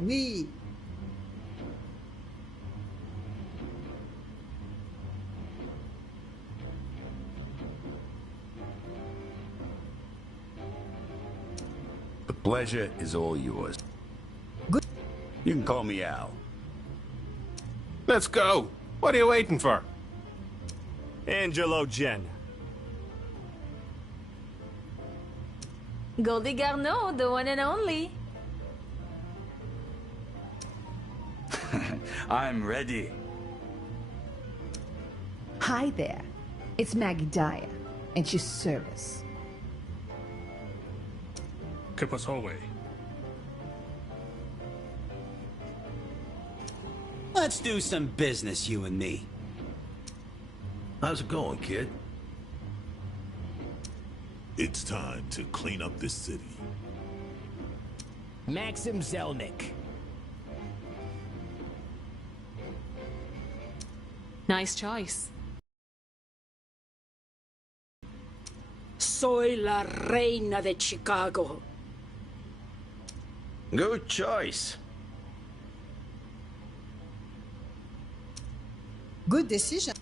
Oui. The pleasure is all yours. Good. You can call me Al. Let's go. What are you waiting for? Angelo Jen. Goldie Garneau, the one and only. I'm ready. Hi there. It's Maggie Dyer, and she's service. ¿Qué pasó, güey? Let's do some business, you and me. How's it going, kid? It's time to clean up this city. Maxim Zelnick. Nice choice. Soy la reina de Chicago. Good choice. Good decision.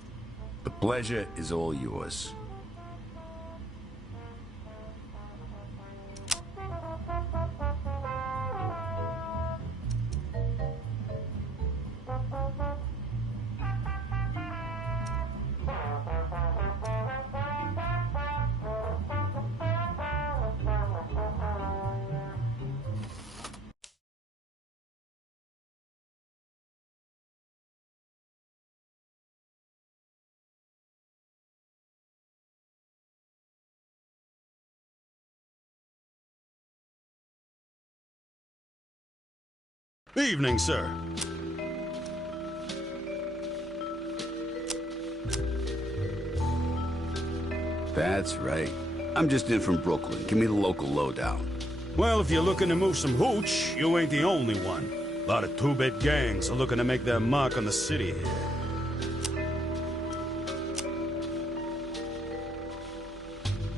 The pleasure is all yours. Evening, sir. That's right. I'm just in from Brooklyn. Give me the local lowdown. Well, if you're looking to move some hooch, you ain't the only one. A lot of two-bit gangs are looking to make their mark on the city here.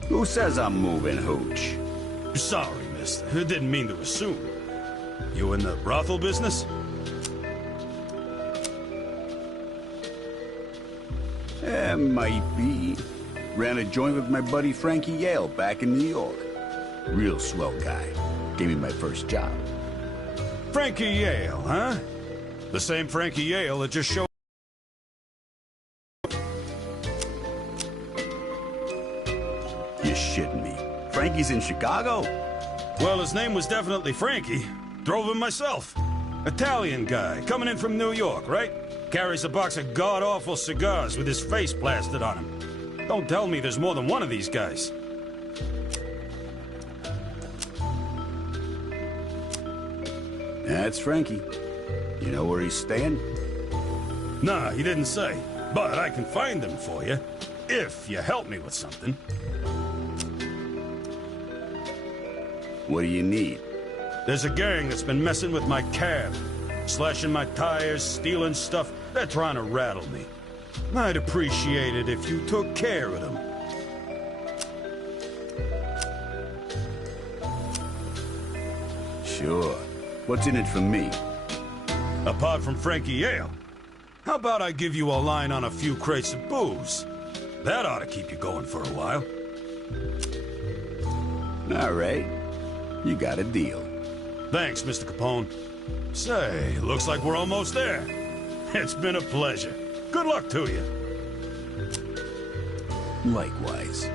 Who says I'm moving hooch? Sorry, mister. I didn't mean to assume. You in the brothel business? Might be. Ran a joint with my buddy Frankie Yale back in New York. Real swell guy. Gave me my first job. Frankie Yale, huh? The same Frankie Yale that just showed... You're shitting me. Frankie's in Chicago? Well, his name was definitely Frankie. Drove him myself. Italian guy, coming in from New York, right? Carries a box of god-awful cigars with his face plastered on him. Don't tell me there's more than one of these guys. That's Frankie. You know where he's staying? Nah, he didn't say. But I can find him for you, if you help me with something. What do you need? There's a gang that's been messing with my cab. Slashing my tires, stealing stuff. They're trying to rattle me. I'd appreciate it if you took care of them. Sure. What's in it for me? Apart from Frankie Yale, how about I give you a line on a few crates of booze? That ought to keep you going for a while. All right. You got a deal. Thanks, Mr. Capone. Say, looks like we're almost there. It's been a pleasure. Good luck to you. Likewise.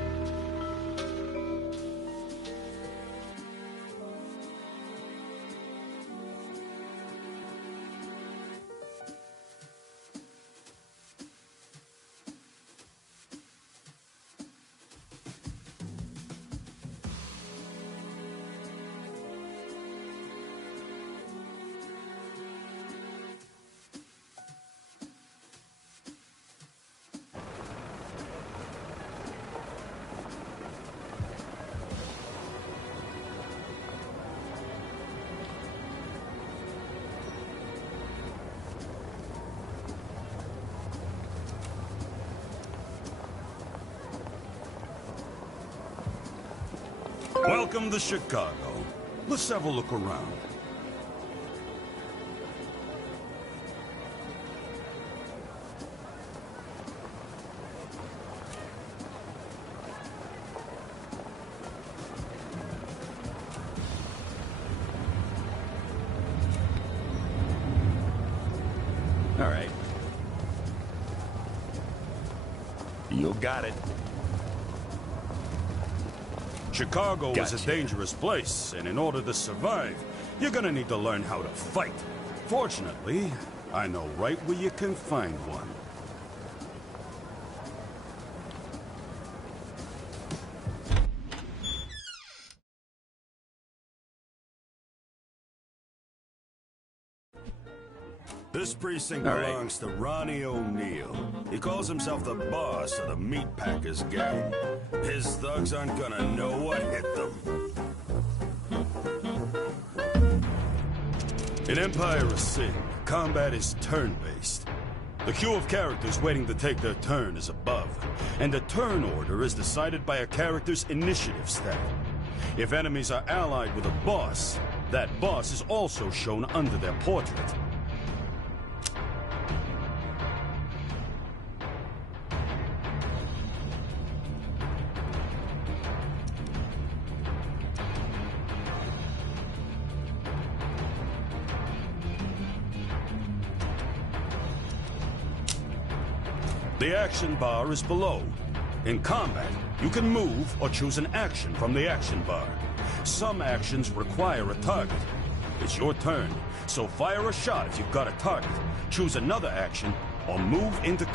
Welcome to Chicago. Let's have a look around. All right. You got it. Chicago is Gotcha. a dangerous place, and in order to survive, you're gonna need to learn how to fight. Fortunately, I know right where you can find one. This precinct All right. belongs to Ronnie O'Neill. He calls himself the boss of the Meat Packers gang. His thugs aren't gonna know what hit them. In Empire of Sin, combat is turn-based. The queue of characters waiting to take their turn is above, and the turn order is decided by a character's initiative stat. If enemies are allied with a boss, that boss is also shown under their portrait. The action bar is below. In combat, you can move or choose an action from the action bar. Some actions require a target. It's your turn, so fire a shot if you've got a target. Choose another action or move into...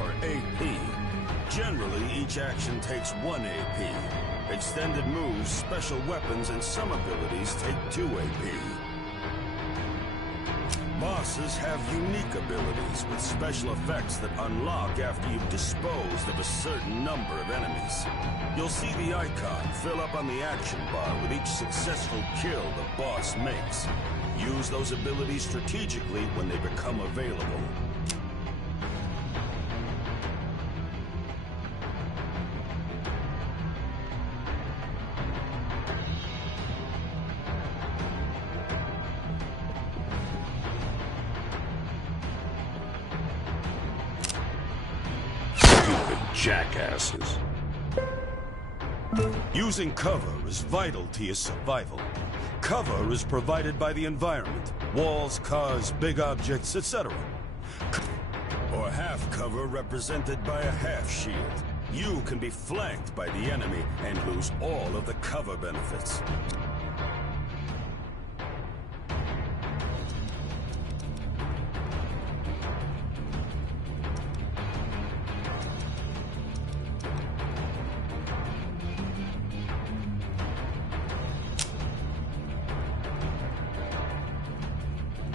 or AP. Generally, each action takes 1 AP. Extended moves, special weapons, and some abilities take 2 AP. Bosses have unique abilities with special effects that unlock after you've disposed of a certain number of enemies. You'll see the icon fill up on the action bar with each successful kill the boss makes. Use those abilities strategically when they become available. Jackasses. Using cover is vital to your survival. Cover is provided by the environment. Walls, cars, big objects, etc. Or half cover represented by a half shield. You can be flanked by the enemy and lose all of the cover benefits.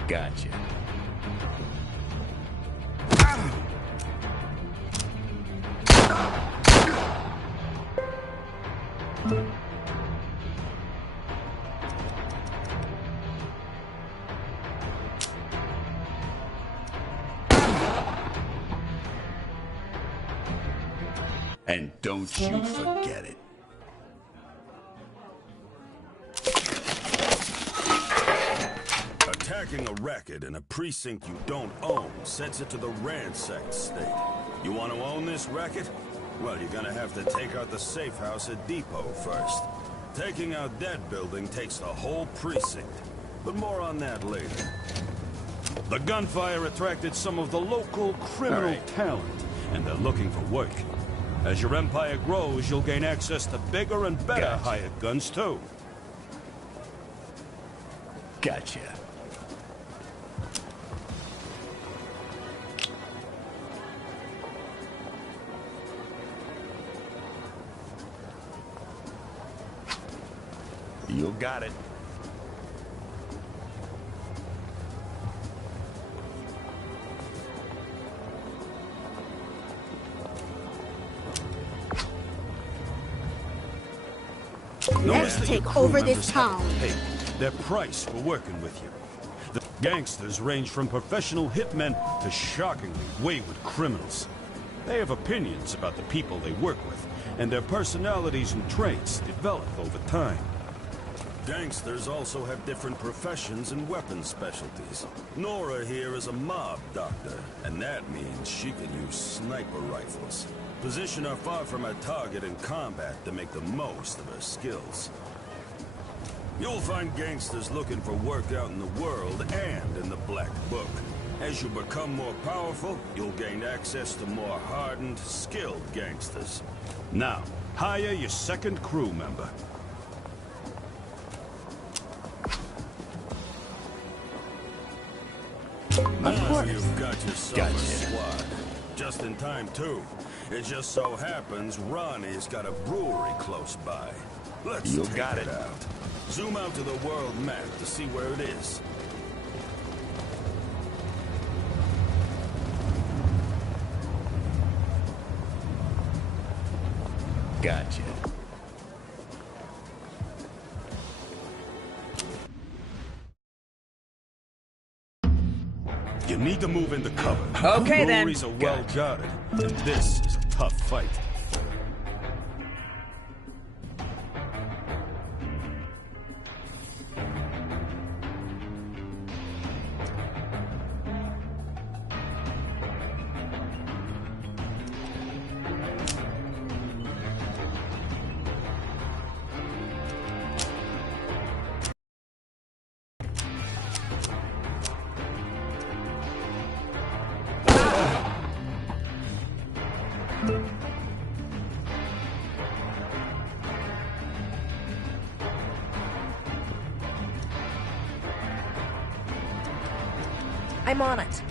Gotcha. And don't you forget it. Attacking a racket in a precinct you don't own sets it to the ransacked state. You want to own this racket? Well, you're gonna have to take out the safe house at Depot first. Taking out that building takes the whole precinct. But more on that later. The gunfire attracted some of the local criminal talent, and they're looking for work. As your empire grows, you'll gain access to bigger and better hired guns, too. Gotcha. You got it. Let's take over this town. Their price for working with you. The gangsters range from professional hitmen to shockingly wayward criminals. They have opinions about the people they work with, and their personalities and traits develop over time. Gangsters also have different professions and weapon specialties. Nora here is a mob doctor, and that means she can use sniper rifles. Position her far from her target in combat to make the most of her skills. You'll find gangsters looking for work out in the world and in the Black Book. As you become more powerful, you'll gain access to more hardened, skilled gangsters. Now, hire your second crew member. Of course. You've got yourself a squad. Just in time, too. It just so happens Ronnie's got a brewery close by. Let's You take got it. out. Zoom out to the world map to see where it is. Gotcha. You need to move into cover. Okay, then. Breweries are well guarded, and this is a tough fight. I'm on it.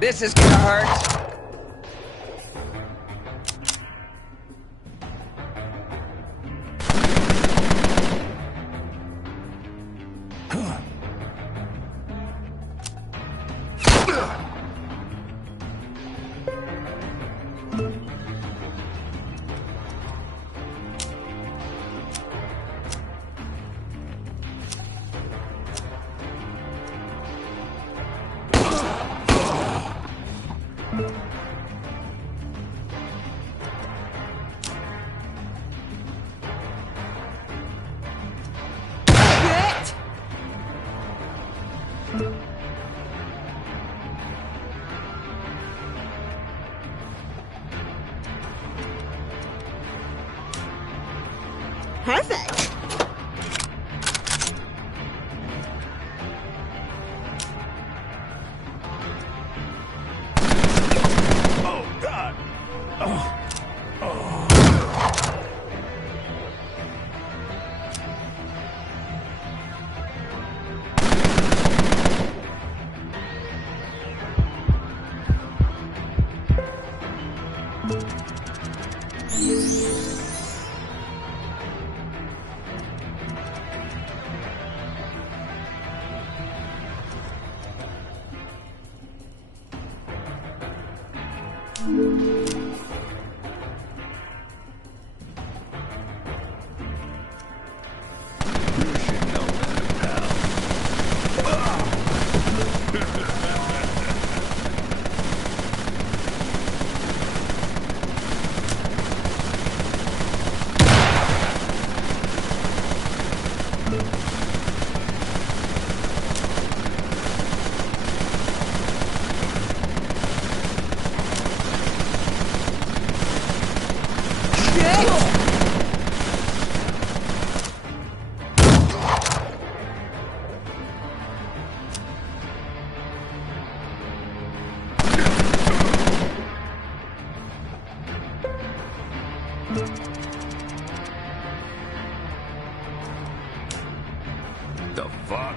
This is gonna hurt. Perfect. Oh, God! Oh. Oh. The fuck?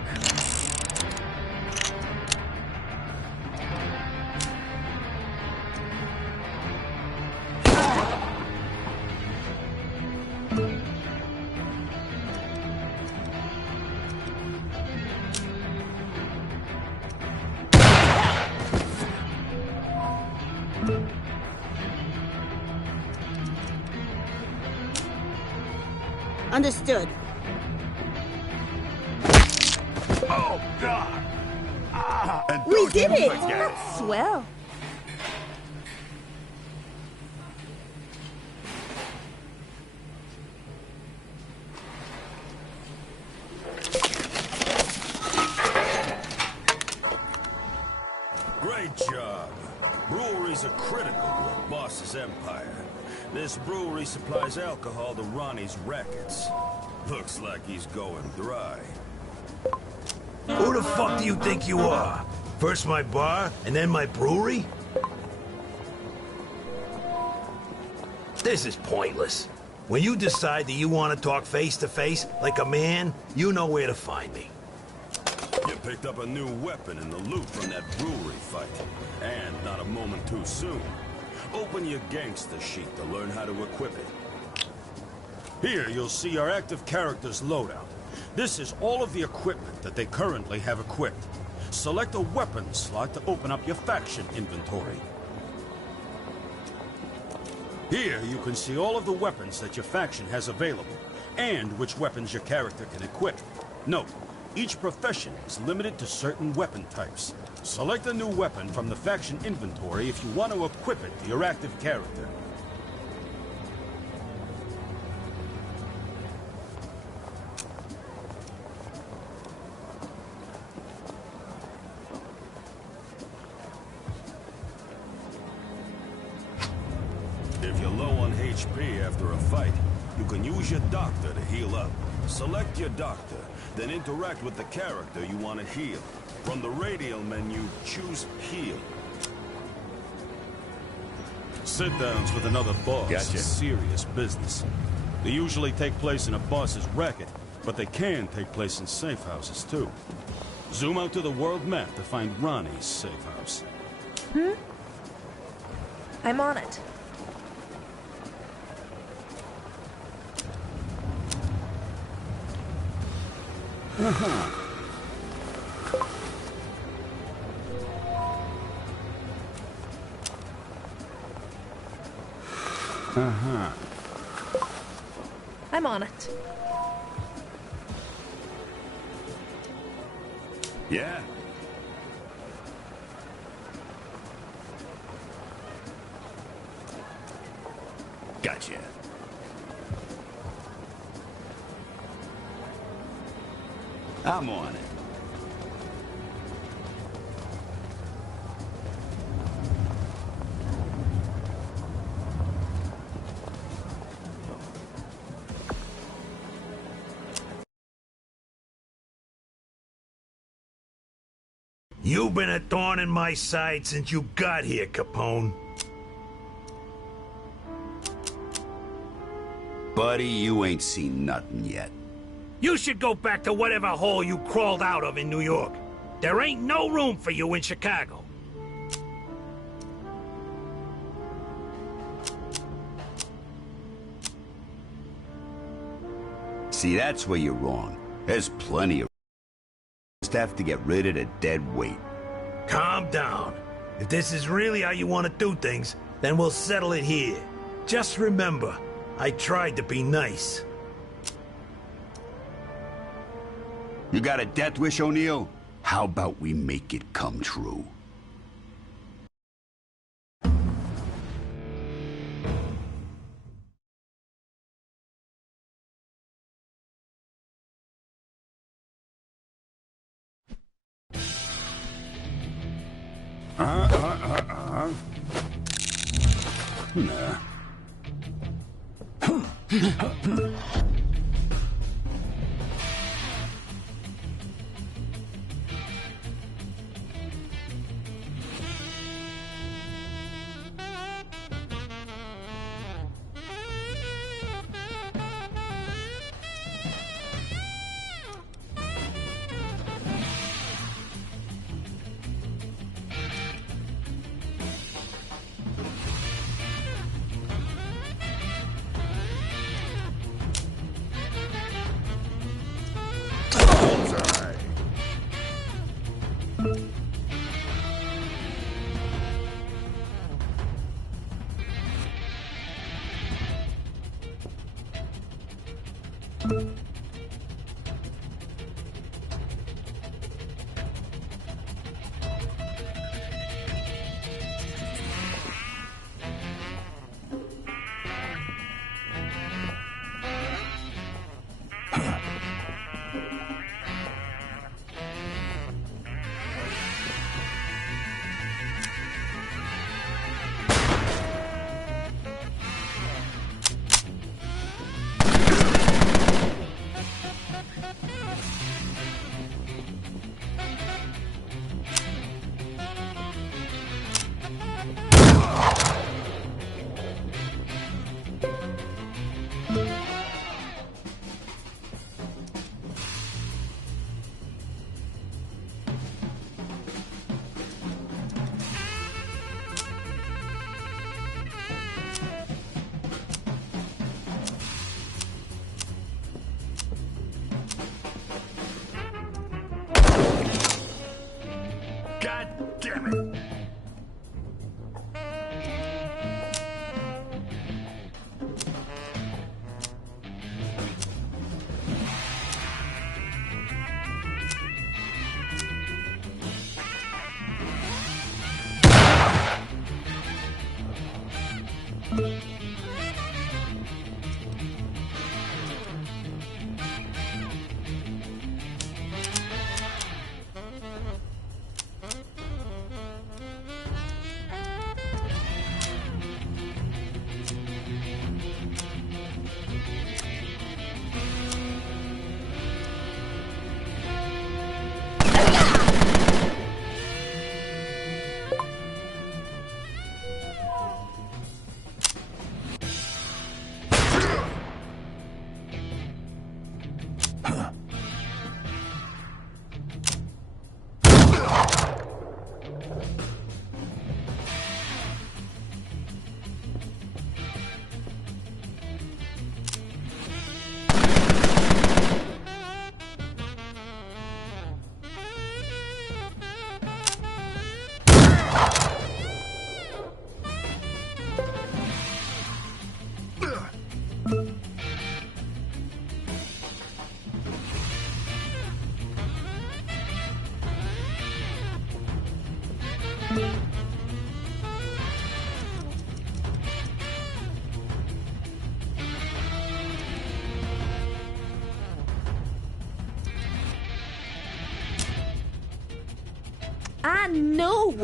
Understood. Oh, God! Ah, We did it! That's swell. Great job. Breweries are critical to a boss's empire. This brewery supplies alcohol to Ronnie's rackets. Looks like he's going dry. Who the fuck do you think you are? First my bar, and then my brewery? This is pointless. When you decide that you want to talk face-to-face, like a man, you know where to find me. You picked up a new weapon in the loot from that brewery fight. And not a moment too soon. Open your gangster sheet to learn how to equip it. Here you'll see our active character's loadout. This is all of the equipment that they currently have equipped. Select a weapon slot to open up your faction inventory. Here you can see all of the weapons that your faction has available, and which weapons your character can equip. Note, each profession is limited to certain weapon types. Select a new weapon from the faction inventory if you want to equip it to your active character. If you're low on HP after a fight, you can use your doctor to heal up. Select your doctor, then interact with the character you want to heal. From the radial menu, choose Heal. Sit-downs with another boss is serious business. They usually take place in a boss's racket, but they can take place in safe houses too. Zoom out to the world map to find Ronnie's safe house. I'm on it. I'm on it. Yeah. Gotcha. I'm on it. You've been a thorn in my side since you got here, Capone. Buddy, you ain't seen nothing yet. You should go back to whatever hole you crawled out of in New York. There ain't no room for you in Chicago. See, that's where you're wrong. There's plenty of... Just have to get rid of the dead weight. Calm down. If this is really how you want to do things, then we'll settle it here. Just remember, I tried to be nice. You got a death wish, O'Neill? How about we make it come true? Nah. Ah, no!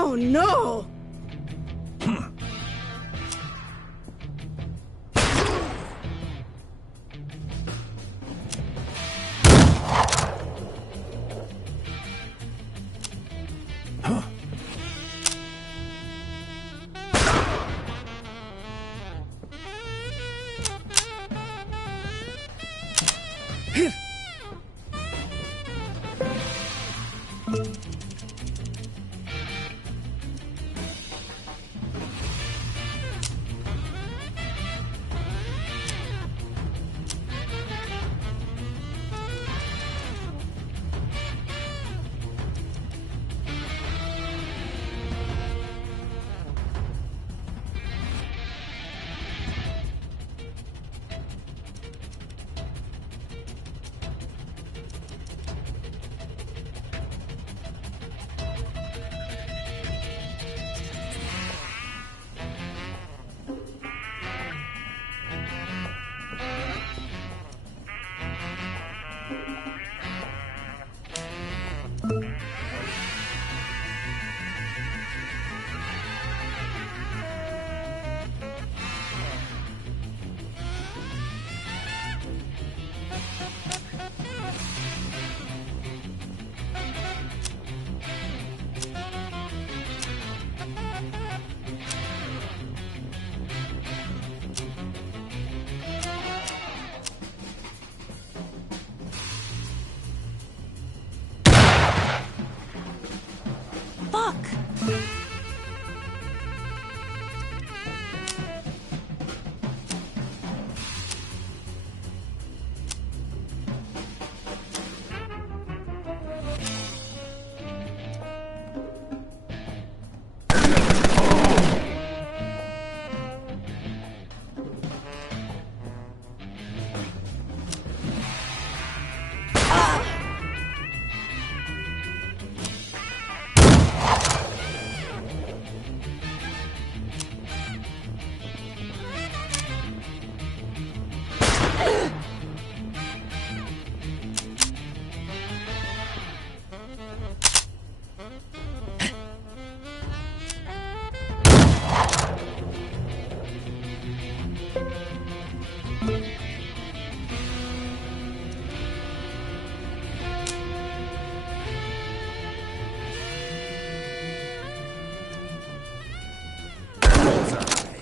Oh no! bullseye.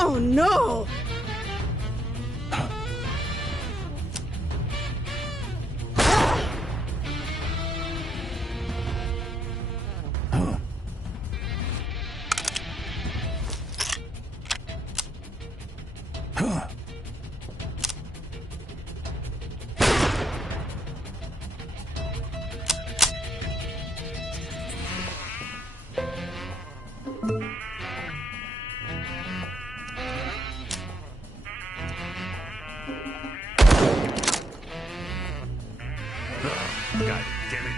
Oh no! God damn it.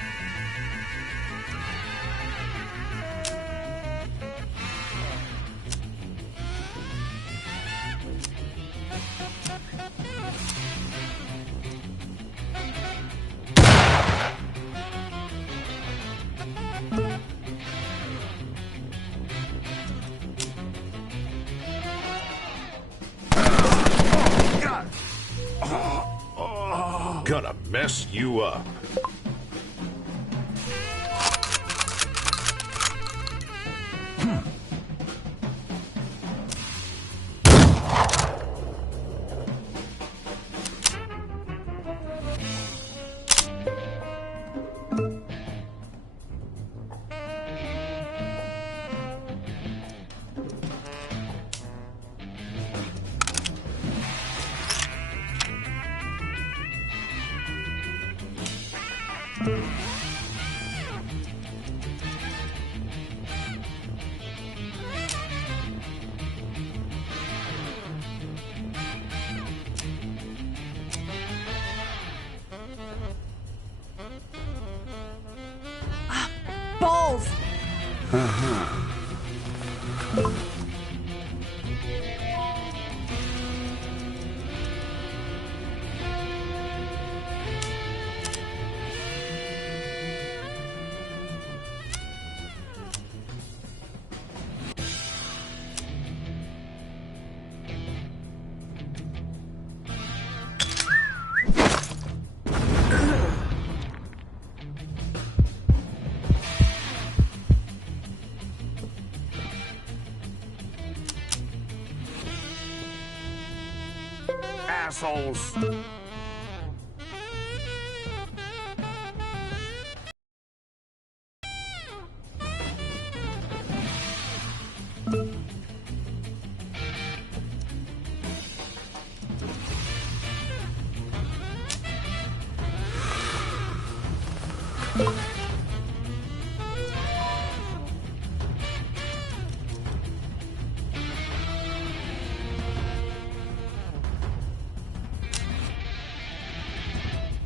Gonna mess you up. Balls! Assholes.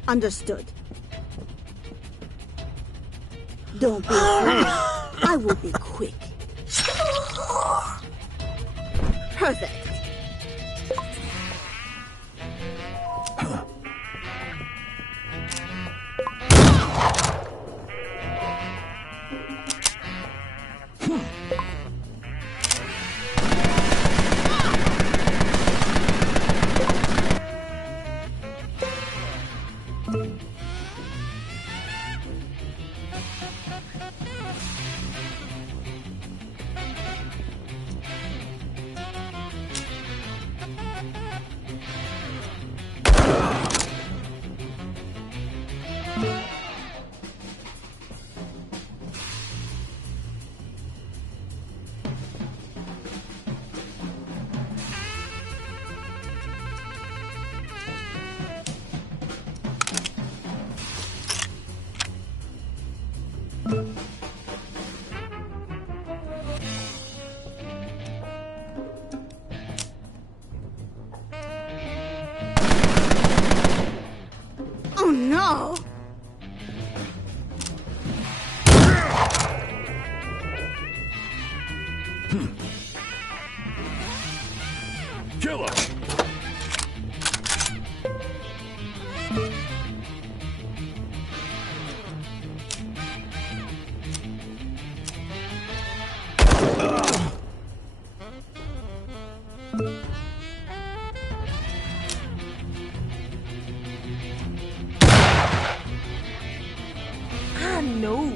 Understood. Don't be afraid. I will be quick. Perfect. Oh! Kill him! Ah, no.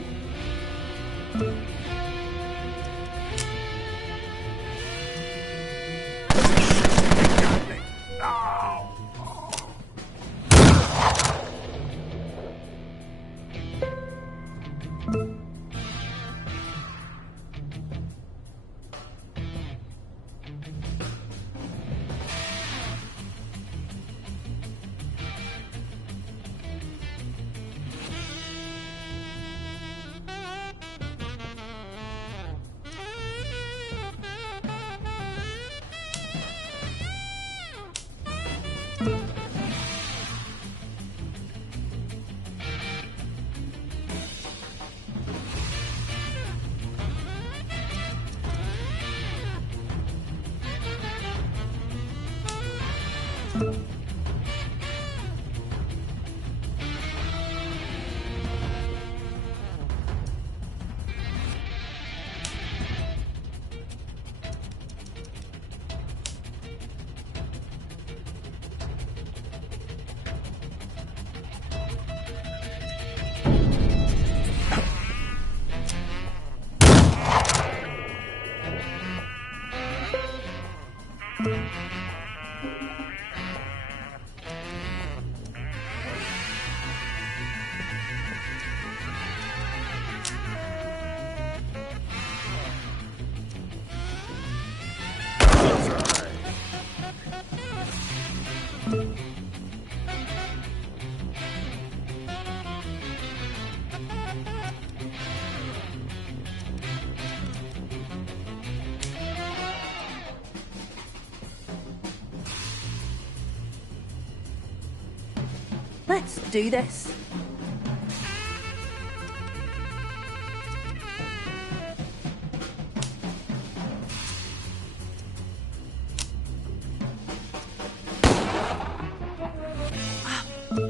Let's do this.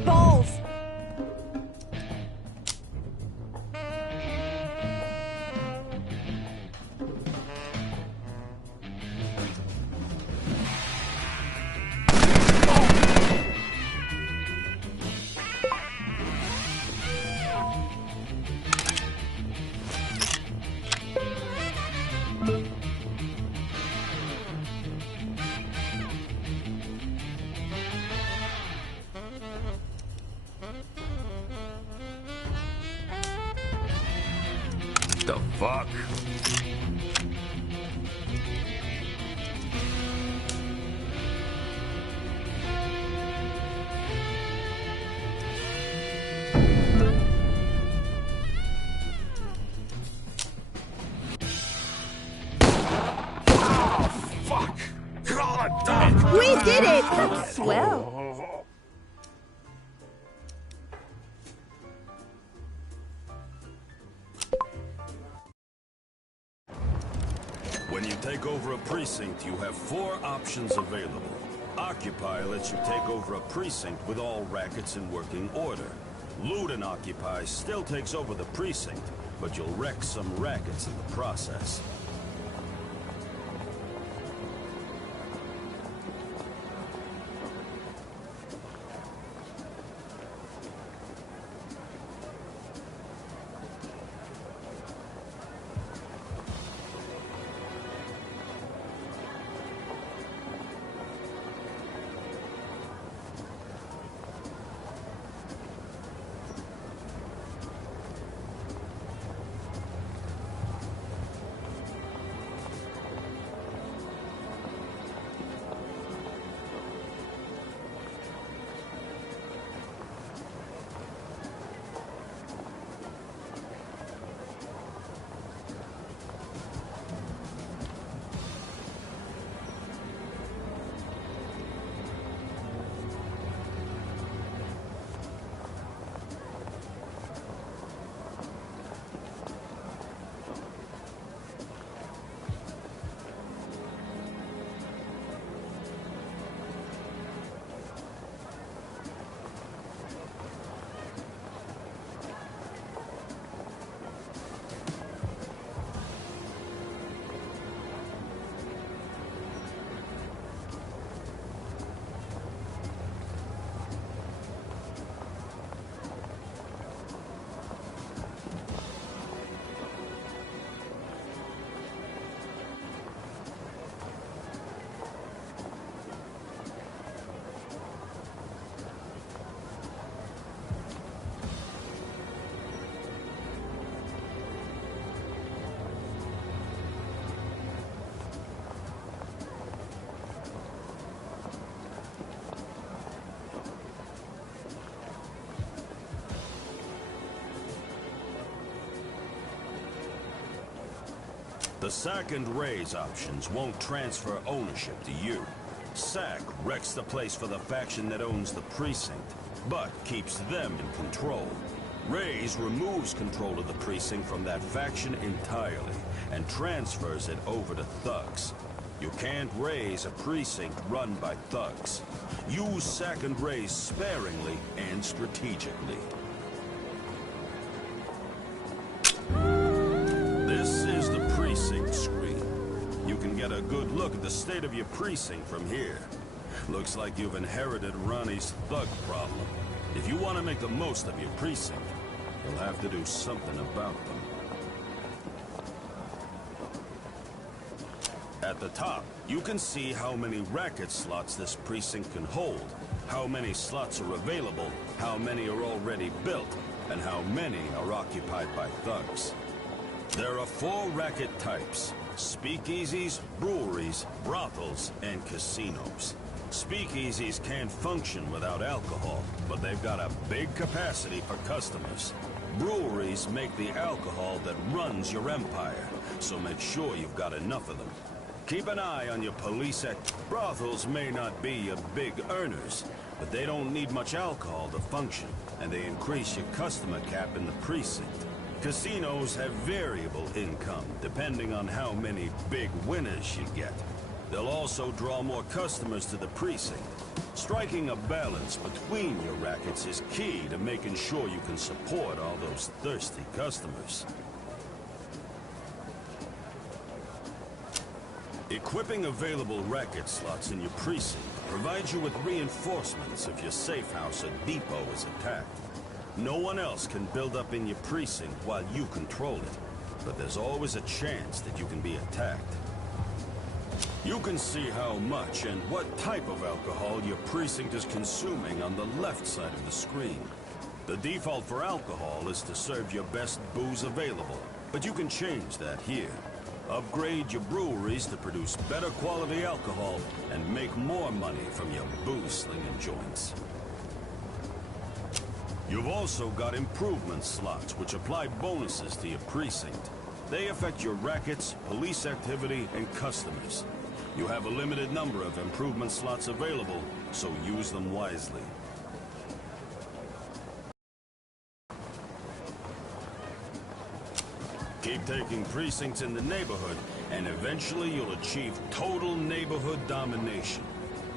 Balls! The fuck? We did it! That's swell. When you take over a precinct, you have 4 options available. Occupy lets you take over a precinct with all rackets in working order. Loot and Occupy still takes over the precinct, but you'll wreck some rackets in the process. The sack and raise options won't transfer ownership to you. Sack wrecks the place for the faction that owns the precinct, but keeps them in control. Raise removes control of the precinct from that faction entirely and transfers it over to thugs. You can't raise a precinct run by thugs. Use sack and raise sparingly and strategically. This is the precinct screen. You can get a good look at the state of your precinct from here. Looks like you've inherited Ronnie's thug problem. If you want to make the most of your precinct, you'll have to do something about them. At the top, you can see how many racket slots this precinct can hold, how many slots are available, how many are already built, and how many are occupied by thugs. There are 4 racket types: speakeasies, breweries, brothels, and casinos. Speakeasies can't function without alcohol, but they've got a big capacity for customers. Breweries make the alcohol that runs your empire, so make sure you've got enough of them. Keep an eye on your police brothels may not be your big earners, but they don't need much alcohol to function, and they increase your customer cap in the precinct. Casinos have variable income, depending on how many big winners you get. They'll also draw more customers to the precinct. Striking a balance between your rackets is key to making sure you can support all those thirsty customers. Equipping available racket slots in your precinct provides you with reinforcements if your safe house or depot is attacked. No one else can build up in your precinct while you control it, but there's always a chance that you can be attacked. You can see how much and what type of alcohol your precinct is consuming on the left side of the screen. The default for alcohol is to serve your best booze available, but you can change that here. Upgrade your breweries to produce better quality alcohol and make more money from your booze-slinging joints. You've also got improvement slots which apply bonuses to your precinct. They affect your rackets, police activity, and customers. You have a limited number of improvement slots available, so use them wisely. Keep taking precincts in the neighborhood, and eventually you'll achieve total neighborhood domination.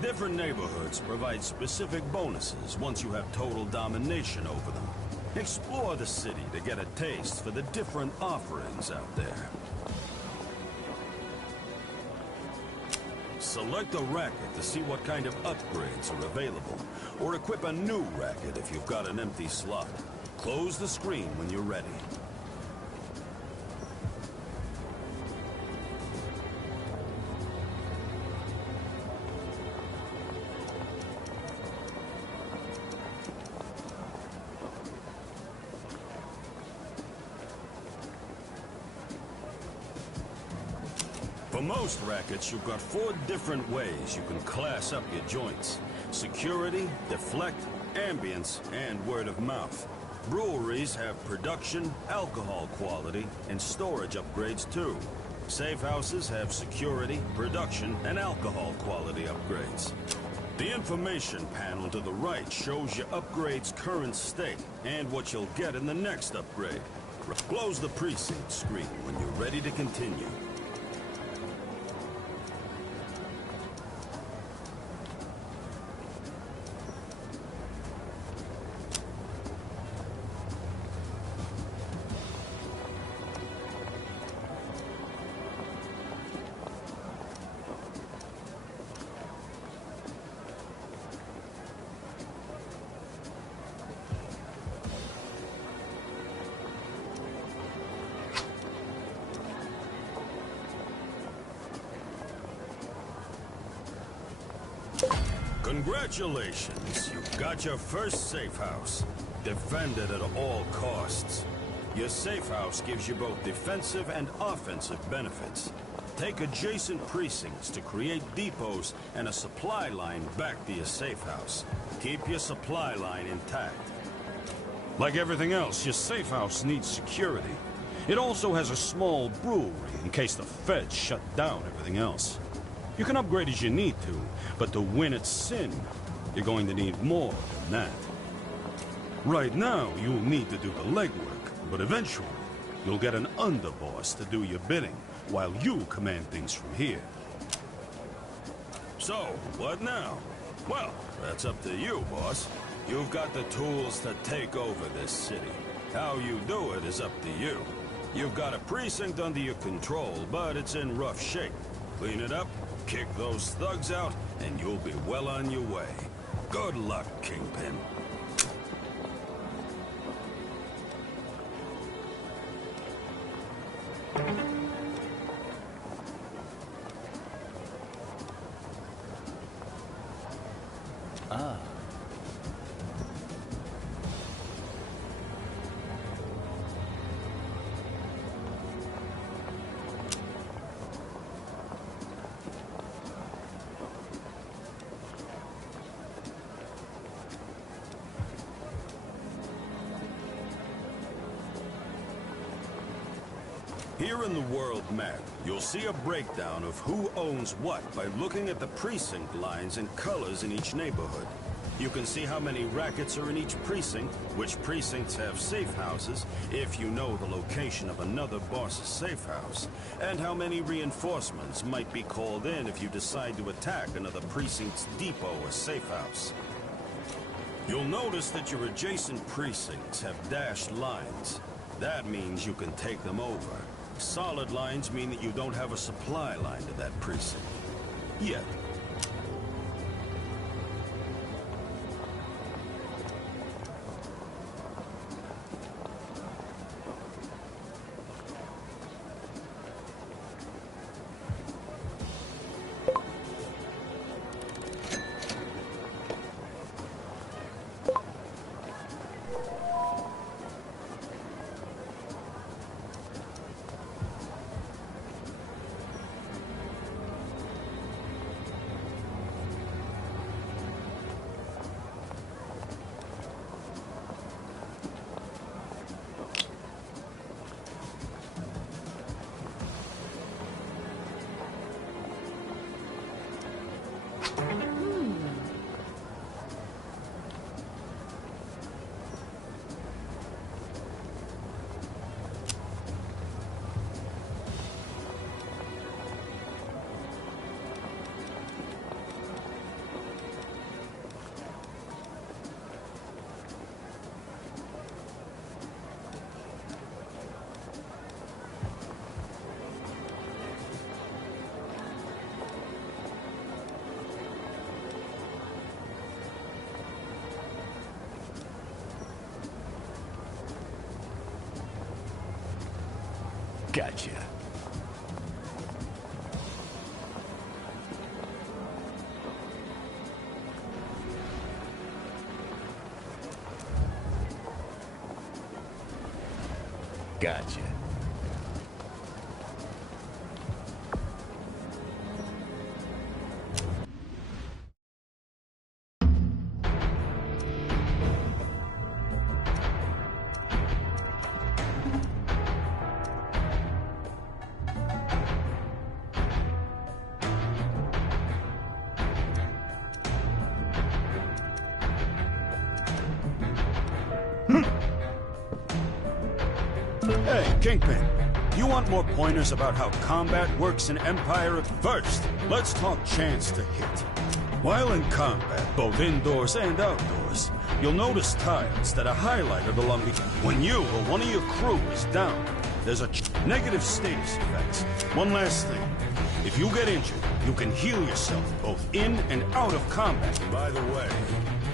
Different neighborhoods provide specific bonuses once you have total domination over them. Explore the city to get a taste for the different offerings out there. Select a racket to see what kind of upgrades are available, or equip a new racket if you've got an empty slot. Close the screen when you're ready. For most rackets, you've got 4 different ways you can class up your joints: security, deflect, ambience, and word of mouth. Breweries have production, alcohol quality, and storage upgrades too. Safe houses have security, production, and alcohol quality upgrades. The information panel to the right shows your upgrade's current state and what you'll get in the next upgrade. Close the precinct screen when you're ready to continue. Congratulations, you've got your first safe house. Defend it at all costs. Your safe house gives you both defensive and offensive benefits. Take adjacent precincts to create depots and a supply line back to your safe house. Keep your supply line intact. Like everything else, your safe house needs security. It also has a small brewery in case the feds shut down everything else. You can upgrade as you need to, but to win at Sin, you're going to need more than that. Right now, you'll need to do the legwork, but eventually, you'll get an underboss to do your bidding, while you command things from here. So, what now? Well, that's up to you, boss. You've got the tools to take over this city. How you do it is up to you. You've got a precinct under your control, but it's in rough shape. Clean it up, kick those thugs out, and you'll be well on your way. Good luck, Kingpin. Ah. Here in the world map, you'll see a breakdown of who owns what by looking at the precinct lines and colors in each neighborhood. You can see how many rackets are in each precinct, which precincts have safe houses, if you know the location of another boss's safe house, and how many reinforcements might be called in if you decide to attack another precinct's depot or safe house. You'll notice that your adjacent precincts have dashed lines. That means you can take them over. Solid lines mean that you don't have a supply line to that precinct. Yet. Gotcha. Gotcha. Hey, Kingpin, you want more pointers about how combat works in Empire? First, let's talk chance to hit. While in combat, both indoors and outdoors, you'll notice tiles that are highlighted along the... When you or one of your crew is down, there's a negative status effects. One last thing. If you get injured, you can heal yourself both in and out of combat. By the way,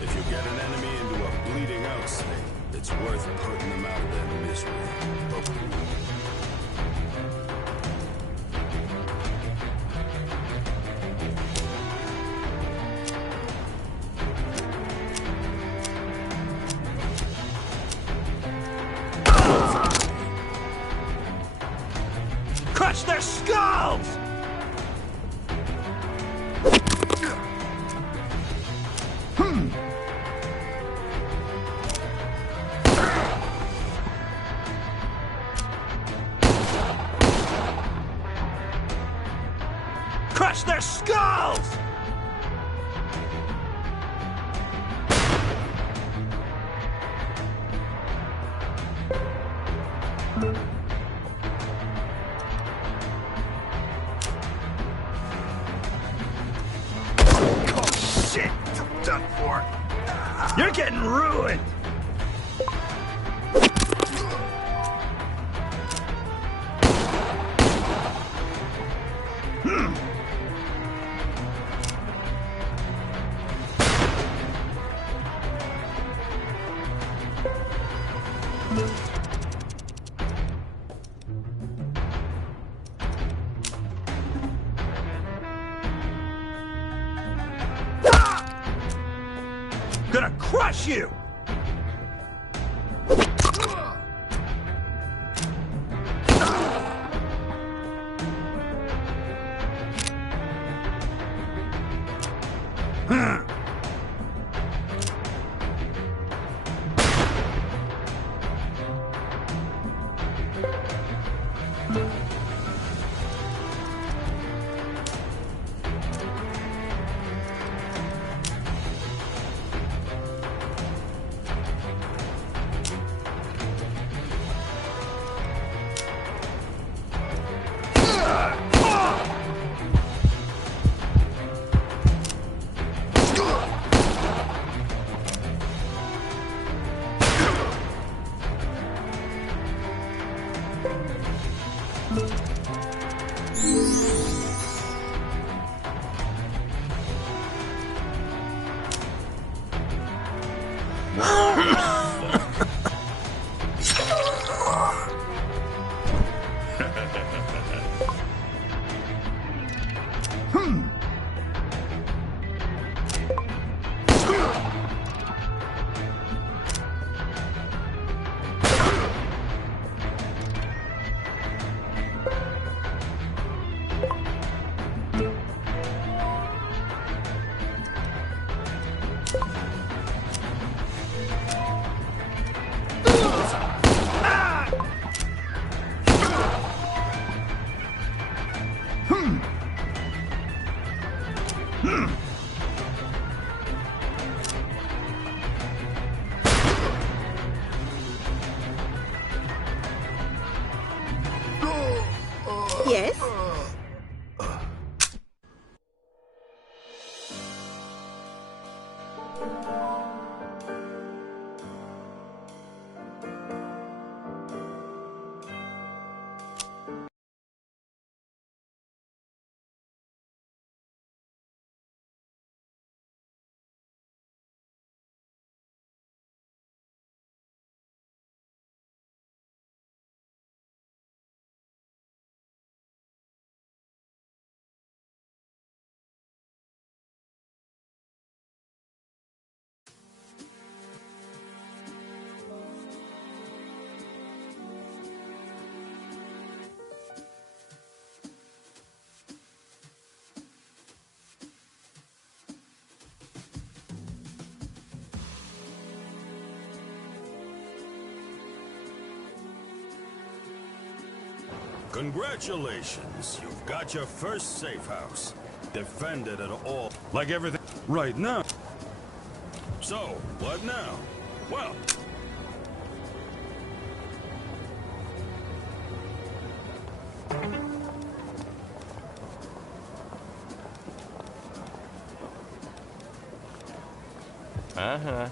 if you get an enemy into a bleeding out state, it's worth putting them out of their misery. Crush their skulls! ruined! Gonna crush you! Yes? Congratulations, you've got your first safe house. Defended at all. Like everything right now. So, what now? Well... Uh-huh.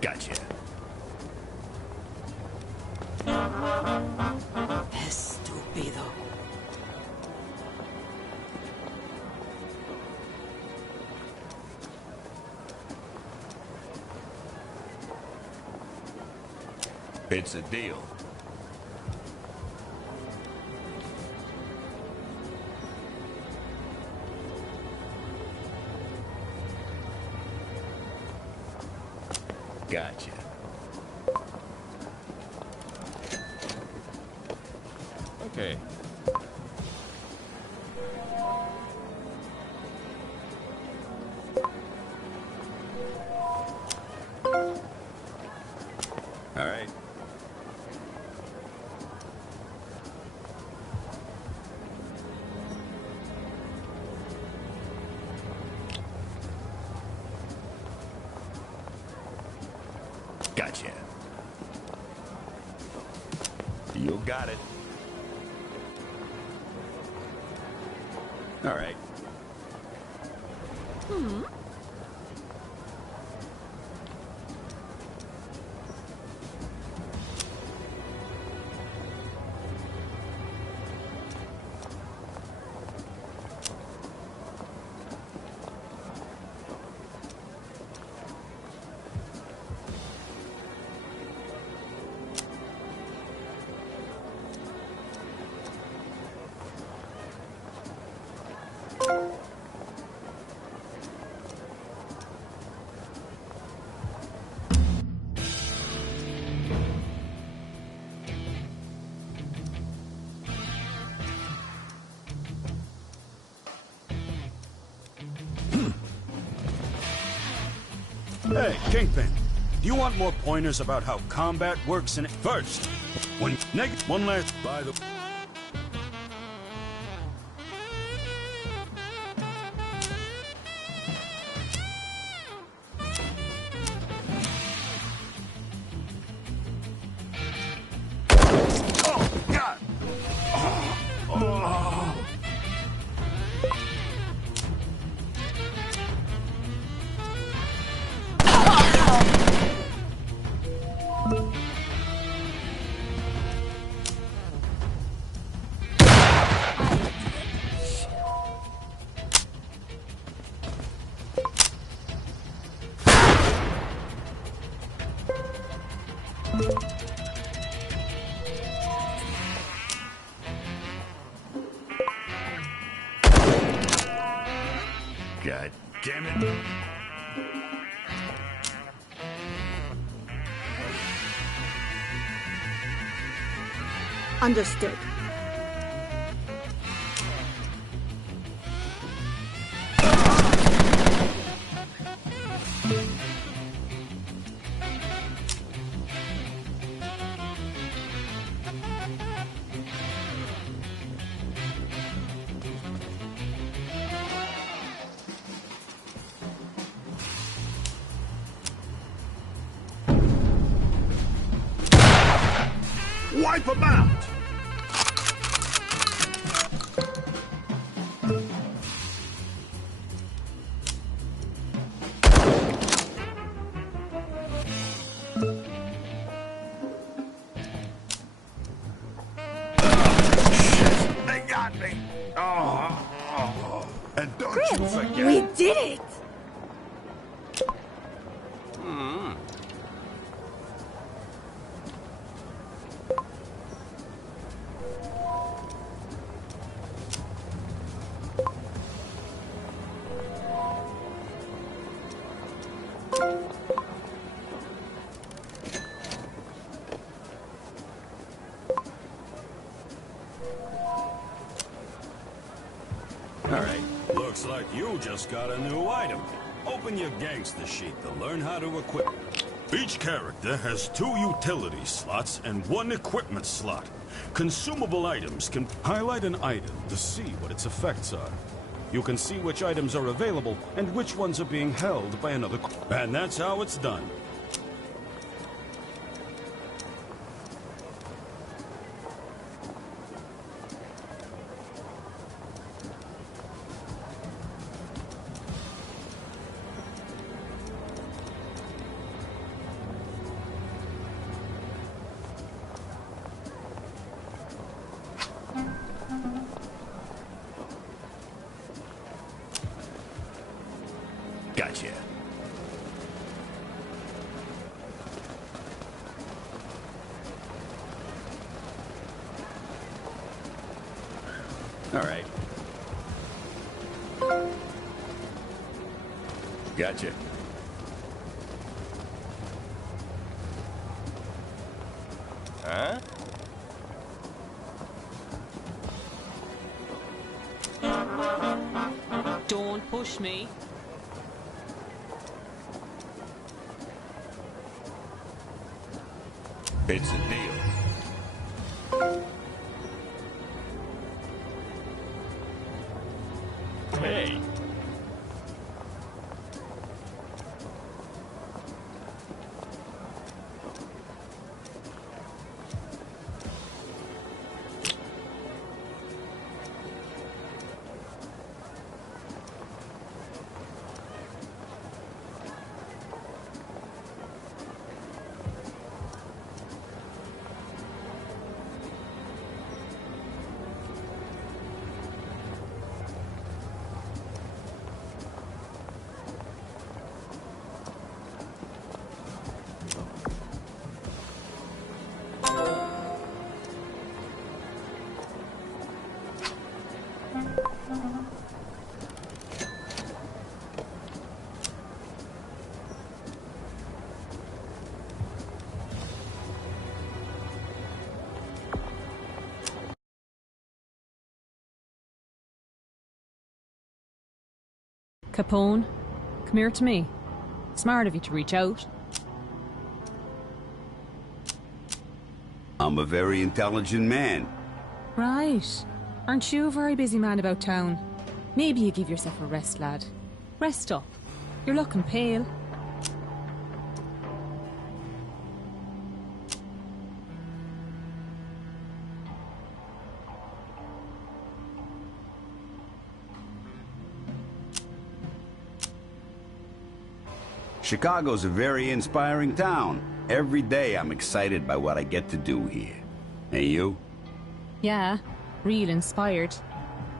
Gotcha. Estúpido. It's a deal. Gotcha. Okay. All right. Gotcha. You got it. All right. Hey, Kingpin, do you want more pointers about how combat works in it? First, one last... By the... Oh, God! God damn it. Understood. Wipe them out! They got me! Oh. And don't you forget... We did it! All right. Looks like you just got a new item. Open your gangster sheet to learn how to equip. Each character has 2 utility slots and 1 equipment slot. Consumable items can highlight an item to see what its effects are. You can see which items are available and which ones are being held by another. And that's how it's done. All right. Gotcha. Huh? Don't push me. It's a deal. Hey. Capone, come here to me. Smart of you to reach out. I'm a very intelligent man. Right. Aren't you a very busy man about town? Maybe you give yourself a rest, lad. Rest up. You're looking pale. Chicago's a very inspiring town. Every day I'm excited by what I get to do here. And you? Yeah, real inspired.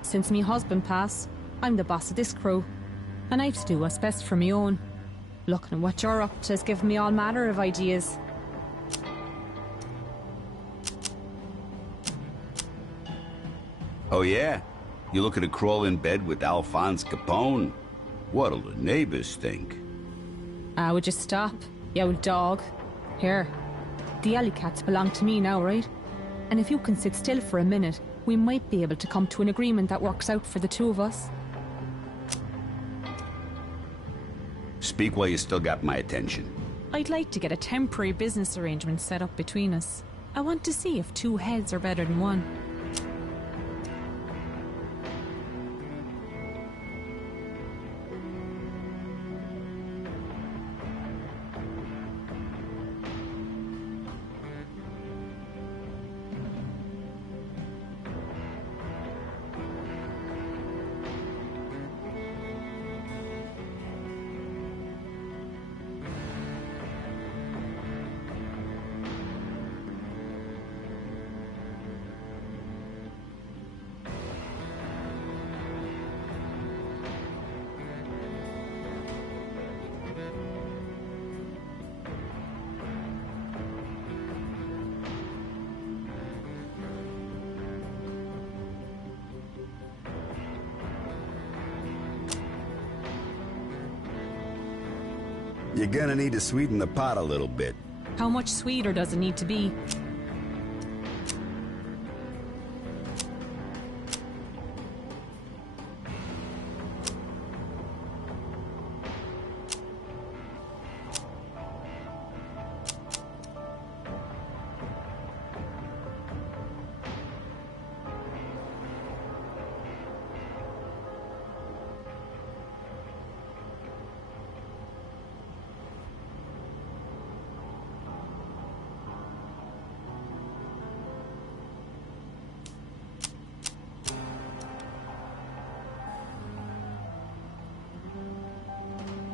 Since me husband passed, I'm the boss of this crew. And I have to do what's best for me own. Looking at what you're up to has given me all manner of ideas. Oh yeah? You looking to crawl in bed with Alphonse Capone? What'll the neighbors think? Would you stop, you old dog? Here, the alley cats belong to me now, right? And if you can sit still for a minute, we might be able to come to an agreement that works out for the two of us. Speak while you still got my attention. I'd like to get a temporary business arrangement set up between us. I want to see if two heads are better than one. You're gonna need to sweeten the pot a little bit. How much sweeter does it need to be?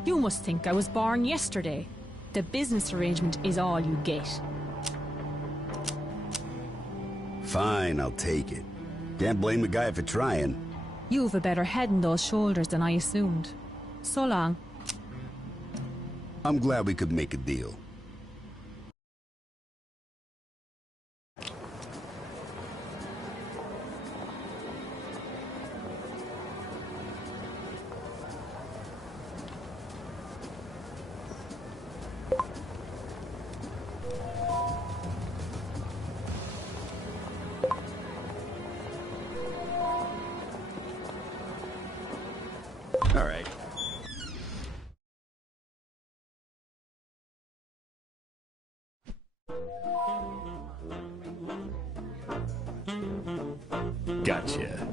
You must think I was born yesterday. The business arrangement is all you get. Fine, I'll take it. Can't blame the guy for trying. You've a better head on those shoulders than I assumed. So long. I'm glad we could make a deal. Gotcha.